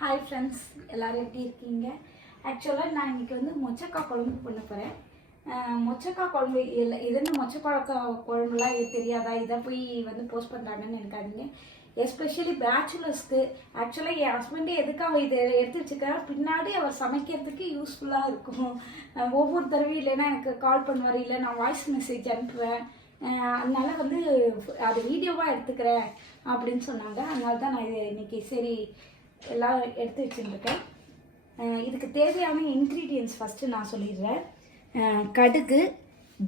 Hi friends, எல்லோரும் எப்படி இருக்கீங்க? ஆக்சுவலாக நான் இன்றைக்கி வந்து மொச்சக்காய் குழம்பு பண்ண போகிறேன். மொச்சக்காய் குழம்பு இதுன்னு மொச்சக்காய் குழம்புலாம் இது தெரியாதா, இதை போய் வந்து போஸ்ட் பண்ணுறாங்கன்னு நினைக்காதீங்க. எஸ்பெஷலி பேச்சுலர்ஸ்க்கு. ஆக்சுவலாக என் ஹஸ்பண்டே எதுக்காக இதை எடுத்து வச்சுக்கிறேன், பின்னாடி அவர் சமைக்கிறதுக்கு யூஸ்ஃபுல்லாக இருக்கும். ஒவ்வொரு தடவையும் இல்லைன்னா எனக்கு கால் பண்ணுவார், இல்லை நான் வாய்ஸ் மெசேஜ் அனுப்புவேன். அதனால வந்து அது வீடியோவாக எடுத்துக்கிறேன் அப்படின்னு சொன்னாங்க. அதனால தான் நான் இது இன்றைக்கி சரி எல்லாம் எடுத்து வச்சுருக்கேன். இதுக்கு தேவையான இன்க்ரீடியன்ட்ஸ் ஃபஸ்ட்டு நான் சொல்லிடுறேன். கடுகு,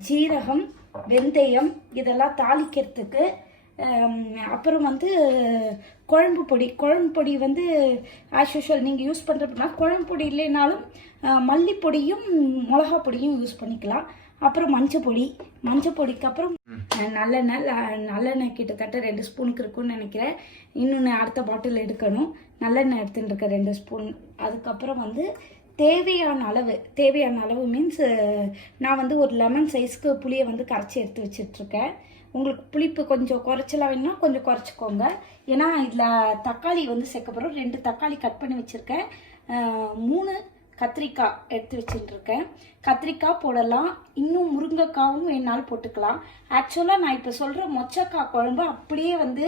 ஜீரகம், வெந்தயம் இதெல்லாம் தாளிக்கிறதுக்கு. அப்புறம் வந்து குழம்பு பொடி வந்து ஆஸ் யூஷுவல் நீங்கள் யூஸ் பண்ணுறதுனா குழம்பு பொடி இல்லைனாலும் மல்லிப்பொடியும் மிளகா பொடியும் யூஸ் பண்ணிக்கலாம். அப்புறம் மஞ்சள் பொடிக்கு அப்புறம் நல்லெண்ணெய் கிட்டத்தட்ட 2 ஸ்பூனுக்கு இருக்குன்னு நினைக்கிறேன். இன்னொன்று அடுத்த பாட்டில் எடுக்கணும். நல்லெண்ணெய் எடுத்துகிட்டு இருக்கேன் 2 ஸ்பூன். அதுக்கப்புறம் வந்து தேவையான அளவு மீன்ஸ் நான் வந்து ஒரு லெமன் சைஸ்க்கு புளியை வந்து கரைச்சி எடுத்து வச்சிட்ருக்கேன். உங்களுக்கு புளிப்பு கொஞ்சம் குறைச்சலாம் வேணும்னா கொஞ்சம் குறைச்சிக்கோங்க. ஏன்னா இதில் தக்காளி வந்து சேர்க்க போகிறோம். 2 தக்காளி கட் பண்ணி வச்சுருக்கேன். 3 கத்திரிக்காய் எடுத்து வச்சுட்டுருக்கேன். கத்திரிக்காய் போடலாம், இன்னும் முருங்கைக்காவும் வேணாலும் போட்டுக்கலாம். ஆக்சுவலாக நான் இப்போ சொல்கிற மொச்சக்காய் குழம்பு அப்படியே வந்து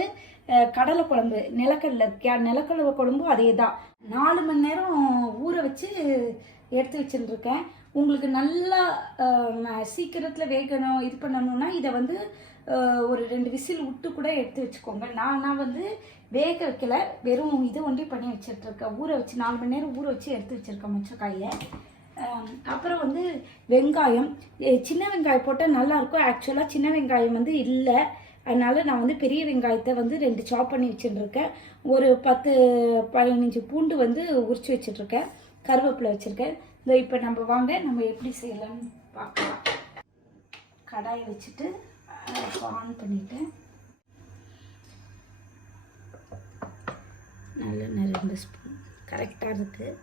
கடலை குழம்பு, நிலக்கடலை குழம்பு அதே தான். 4 மணி நேரம் ஊற வச்சு எடுத்து வச்சுட்டுருக்கேன். உங்களுக்கு நல்லா சீக்கிரத்தில் வேகணும் இது பண்ணணும்னா இதை வந்து ஒரு 2 விசில் விட்டு கூட எடுத்து வச்சுக்கோங்க. நான் வந்து வேக வைக்கல, வெறும் இது ஒன்றி பண்ணி வச்சிட்ருக்கேன். ஊற வச்சு 4 மணி நேரம் ஊற வச்சு எடுத்து வச்சுருக்கேன் மொச்சக்காயை. அப்புறம் வந்து வெங்காயம், சின்ன வெங்காயம் போட்டால் நல்லாயிருக்கும். ஆக்சுவலாக சின்ன வெங்காயம் வந்து இல்லை, அதனால் நான் வந்து பெரிய வெங்காயத்தை வந்து 2 சாப் பண்ணி வச்சுட்டுருக்கேன். ஒரு 10-15 பூண்டு வந்து உரிச்சு வச்சுட்ருக்கேன். கருவேப்பிலை வச்சுருக்கேன். இந்த இப்போ நம்ம எப்படி செய்யலாம்னு பார்க்கலாம். கடாயை வச்சுட்டு ஆன் பண்ணிவிட்டு நல்லெண்ணெய் 2 ஸ்பூன் கரெக்டாக இருக்குது.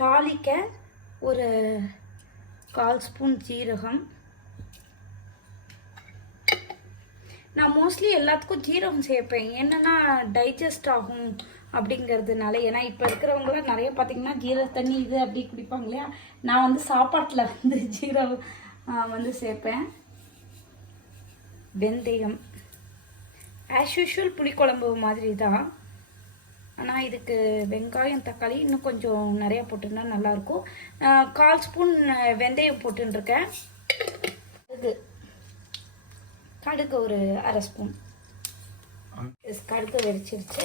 தாளிக்க ஒரு 1/4 ஸ்பூன் ஜீரகம். நான் மோஸ்ட்லி எல்லாத்துக்கும் ஜீரகம் சேர்ப்பேன், என்னென்னா டைஜஸ்ட் ஆகும் அப்படிங்கிறதுனால. ஏன்னா இப்போ இருக்கிறவங்களாம் நிறைய பார்த்திங்கன்னா ஜீரக தண்ணி இது அப்படி குடிப்பாங்க இல்லையா. நான் வந்து சாப்பாட்டில் வந்து ஜீரகம் வந்து சேர்ப்பேன். வெந்தயம் ஆஸ் யூஷுவல் புளிக்குழம்பு மாதிரி தான், ஆனால் இதுக்கு வெங்காயம் தக்காளி இன்னும் கொஞ்சம் நிறையா போட்டுருந்தா நல்லாயிருக்கும். 1/4 ஸ்பூன் வெந்தயம் போட்டுருக்கேன். கடுகு ஒரு 1/2 ஸ்பூன். கடுகு வெடிச்சிருச்சு.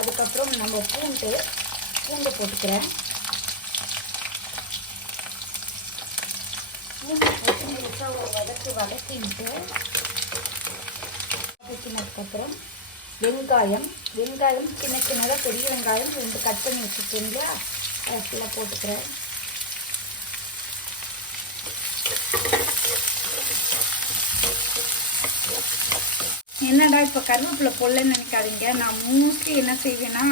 அதுக்கப்புறம் நம்ம பூண்டு போட்டுக்கிறேன். வதக்கினதுக்கப்புறம் வெங்காயம் சின்னதாக பெரிய வெங்காயம் 2 கட் பண்ணி வச்சுருக்கீங்களா, அதை ஃபுல்லாக போட்டுக்கிறேன். என்னடா இப்போ கருவேப்பிலை போடலன்னு நினைக்காதீங்க. நான் மோஸ்ட்லி என்ன செய்வேன்னா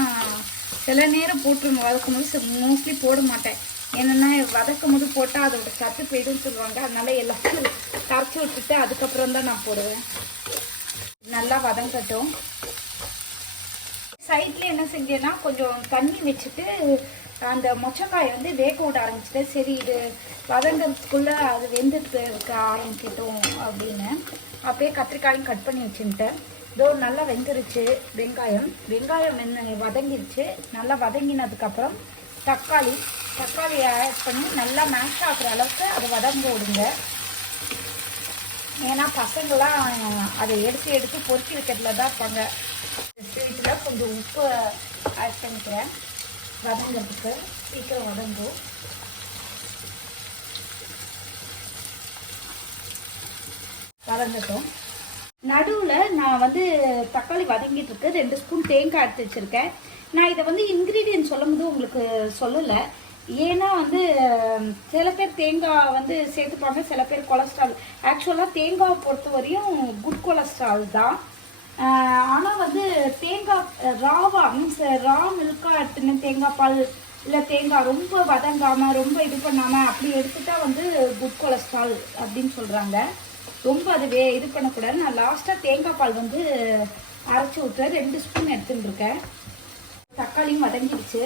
சில நேரம் போட்டுருங்க, வதக்கும் போது மோஸ்ட்லி போட மாட்டேன். என்னென்னா வதக்கும் போது போட்டால் அதோட சத்து போய்டுன்னு சொல்லுவாங்க. அதனால எல்லாத்தையும் கரைச்சி விட்டுட்டு அதுக்கப்புறம் தான் நான் போடுவேன். நல்லா வதங்கட்டும். சைடில் என்ன செஞ்சேன்னா கொஞ்சம் தண்ணி வச்சுட்டு அந்த மொச்சக்காயை வந்து வேக விட ஆரம்பிச்சிட்டேன். சரி இது வதங்கிறதுக்குள்ளே அது வெந்துட்டு இருக்க ஆரம்பிக்கட்டும் அப்படின்னு. அப்படியே கத்திரிக்காயும் கட் பண்ணி வச்சுட்டேன். இதோ நல்லா வெந்துருச்சு. வெங்காயம் வதங்கிருச்சு. நல்லா வதங்கினதுக்கப்புறம் தக்காளி ஆட் பண்ணி நல்லா மேஷ் ஆகிற அளவுக்கு அதை வதங்க விடுங்க. ஏன்னா பசங்களாம் அதை எடுத்து பொறுக்கி வைக்கிறதுல தான் இருப்பாங்க. இதில் கொஞ்சம் உப்பு ஆட் பண்ணிக்கிறேன் வதங்கிறதுக்கு, சீக்கிரம் வதங்கட்டும். நடுவில் நான் வந்து தக்காளி வதங்கிட்டு இருக்கு. 2 ஸ்பூன் தேங்காய் எடுத்து வச்சுருக்கேன். நான் இதை வந்து இன்க்ரீடியன்ட் சொல்லும் போது உங்களுக்கு சொல்லலை. ஏன்னா வந்து சில பேர் தேங்காய் வந்து சேர்த்துப்பாங்க, சில பேர் கொலஸ்ட்ரால். ஆக்சுவலாக தேங்காவை பொறுத்த வரையும் குட் கொலஸ்ட்ரால் தான். ஆனால் வந்து தேங்காய் ரா மில்காக எடுத்துன்னு தேங்காய் பால் இல்லை தேங்காய் ரொம்ப வதங்காமல் ரொம்ப இது பண்ணாமல் அப்படி எடுத்துட்டா வந்து குட் கொலஸ்ட்ரால் அப்படின்னு சொல்கிறாங்க. ரொம்ப அது இது பண்ணக்கூடாது. நான் லாஸ்ட்டாக தேங்காய் பால் வந்து அரைச்சி ஊற்றுறேன். 2 ஸ்பூன் எடுத்துட்டுருக்கேன். தக்காளியும் வதங்கிடுச்சு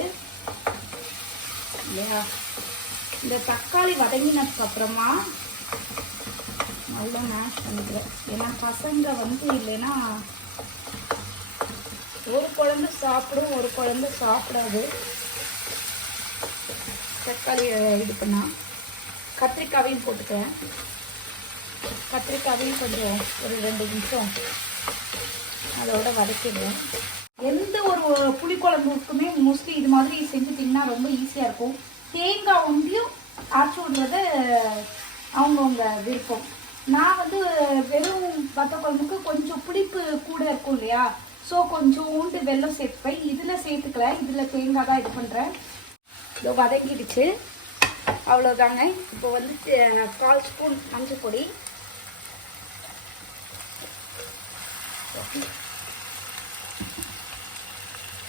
இல்லையா? இந்த தக்காளி வதங்கினதுக்கு அப்புறமா நல்லா மேஷ் பண்ணிக்கிறேன். ஏன்னா பசங்க வந்து இல்லைன்னா ஒரு குழம்பு சாப்பிடும், ஒரு குழம்பு சாப்பிடாது. தக்காளி இது பண்ணா கத்திரிக்காவையும் போட்டுக்கிறேன். கத்திரிக்காவையும் கொஞ்சம் ஒரு 2 நிமிஷம் அதோட வதக்கிடுவேன். எந்த ஒரு புளிக்குழம்புக்குமே மோஸ்ட்லி இது மாதிரி செஞ்சுட்டிங்கன்னா ரொம்ப ஈஸியாக இருக்கும். தேங்காய் ஒன்றியும் அரைச்சி விடுறது அவங்கவுங்க விருப்பம். நான் வந்து வெறும் வத்த குழம்புக்கு கொஞ்சம் புளிப்பு கூட இருக்கும் இல்லையா, ஸோ கொஞ்சோண்டு வெல்லம் சேர்த்துப்பேன். இதில் சேர்த்துக்கல, இதில் தேங்காய் தான் இது பண்ணுறேன். இதோ வதங்கிடுச்சு, அவ்வளோதாங்க. இப்போ வந்து 1/4 ஸ்பூன் மஞ்சள் பொடி,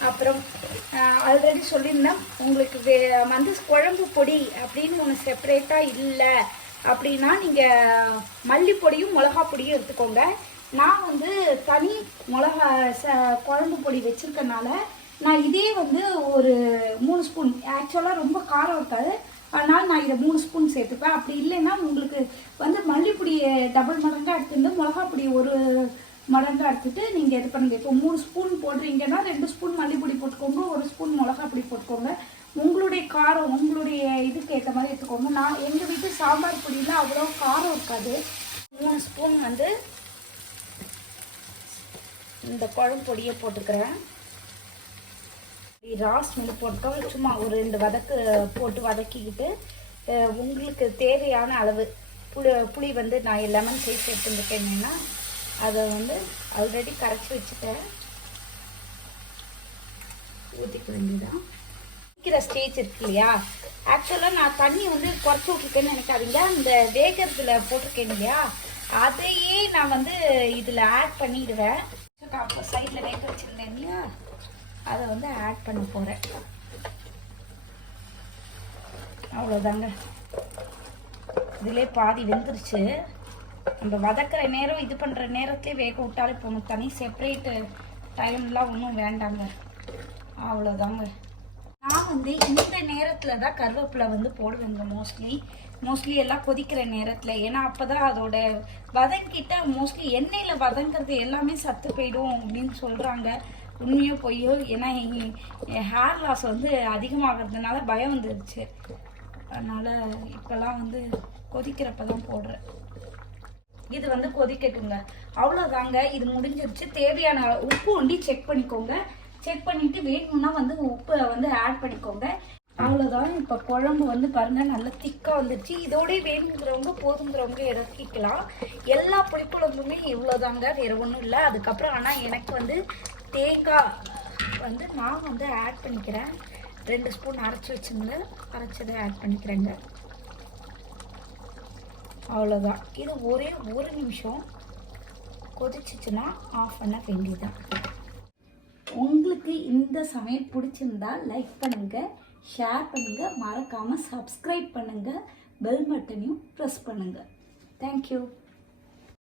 அப்புறம் ஆல்ரெடி சொல்லியிருந்தேன் உங்களுக்கு வந்து குழம்பு பொடி அப்படின்னு ஒன்று செப்பரேட்டாக இல்லை அப்படின்னா நீங்கள் மல்லிப்பொடியும் மிளகா பொடியும் எடுத்துக்கோங்க. நான் வந்து தனி மிளகா குழம்பு பொடி வச்சுருக்கனால நான் இதே வந்து ஒரு 3 ஸ்பூன், ஆக்சுவலாக ரொம்ப காரம் இருக்காது, அதனால் நான் இதை 3 ஸ்பூன் சேர்த்துப்பேன். அப்படி இல்லைன்னா உங்களுக்கு வந்து மல்லிப்பொடியை டபுள் மடங்காக எடுத்துட்டு மிளகா பொடி 1 மடங்காக எடுத்துட்டு நீங்கள் இது பண்ணுங்கள். இப்போ 3 ஸ்பூன் போடுறீங்கன்னா 2 ஸ்பூன் மல்லிப்பொடி போட்டுக்கோங்க, 1 ஸ்பூன் மிளகா பொடி போட்டுக்கோங்க. உங்களுடைய காரம் உங்களுடைய இதுக்கு ஏற்ற மாதிரி எடுத்துக்கோங்க. நான் எங்கள் வீட்டு சாம்பார் பொடியில் அவ்வளோ காரம் இருக்காது. 3 ஸ்பூன் வந்து இந்த குழம்பு பொடியை போட்டுக்கிறேன். ராஸ் மிளகு போட்டோம், சும்மா ஒரு 2 வதக்கு போட்டு வதக்கிக்கிட்டு உங்களுக்கு தேவையான அளவு புளி வந்து நான் லெமன் சைஸ் எடுத்துருக்கேன்னா அதை வந்து ஆல்ரெடி கரைச்சி வச்சுட்டேன், ஊற்றிக்க வேண்டியதான். ஊற்றிக்கிற ஸ்டேஜ் இருக்கு இல்லையா, ஆக்சுவலாக நான் தண்ணி வந்து குறைச்சி விட்டுருக்கேன்னு நினைக்காதீங்க. அந்த வேகத்தில் போட்டிருக்கேன் இல்லையா, அதையே நான் வந்து இதில் ஆட் பண்ணிடுவேன். அப்போ சைடில் வேக வச்சுருந்தேன் இல்லையா, அதை வந்து ஆட் பண்ண போகிறேன். அவ்வளோதாங்க, இதிலே பாதி வெந்துருச்சு. நம்ம வதக்கிற நேரம் இது பண்ணுற நேரத்துலேயே வேக விட்டாலே போகணும், தனி செப்பரேட்டு டைம்லாம் ஒன்றும் வேண்டாங்க. அவ்வளோதாங்க. நான் வந்து இந்த நேரத்தில் தான் கருவேப்பிலை வந்து போடுவேங்க மோஸ்ட்லி எல்லாம் கொதிக்கிற நேரத்தில். ஏன்னா அப்போ தான் அதோட வதங்கிட்ட மோஸ்ட்லி எண்ணெயில் வதங்கிறது எல்லாமே சத்து போயிடும் அப்படின்னு சொல்கிறாங்க. உண்மையோ பொய்யோ, ஏன்னா என் ஹேர் லாஸ் வந்து அதிகமாகிறதுனால பயம் வந்துருச்சு. அதனால் இப்போல்லாம் வந்து கொதிக்கிறப்ப தான் போடுறேன். இது வந்து கொதிக்கட்டுங்க, அவ்வளோதாங்க. இது முடிஞ்சிருச்சு. தேவையான உப்பு ஒண்டி செக் பண்ணிக்கோங்க. செக் பண்ணிவிட்டு வேணும்னா வந்து உப்பை வந்து ஆட் பண்ணிக்கோங்க. அவ்வளோதான். இப்போ குழம்பு வந்து பாருங்கள் நல்லா திக்காக வந்துருச்சு. இதோடய வேணுங்கிறவங்க போதுங்கிறவங்க இறக்கிக்கலாம். எல்லா புளிக்குழம்புமே இவ்வளோதாங்க, வேறு ஒன்றும் இல்லை. அதுக்கப்புறம் ஆனால் எனக்கு வந்து தேங்காய் வந்து நான் வந்து ஆட் பண்ணிக்கிறேன். 2 ஸ்பூன் அரைச்சி வச்சுங்க, அரைச்சதை ஆட் பண்ணிக்கிறேங்க. அவ்வளோதான். இது ஒரே 1 நிமிஷம் கொதிச்சிச்சுன்னா ஆஃப் பண்ண வேண்டியதுதான். உங்களுக்கு இந்த சமையல் பிடிச்சிருந்தா லைக் பண்ணுங்கள், ஷேர் பண்ணுங்கள், மறக்காமல் சப்ஸ்கிரைப் பண்ணுங்கள், பெல் பட்டனையும் ப்ரெஸ் பண்ணுங்கள். தேங்க்யூ.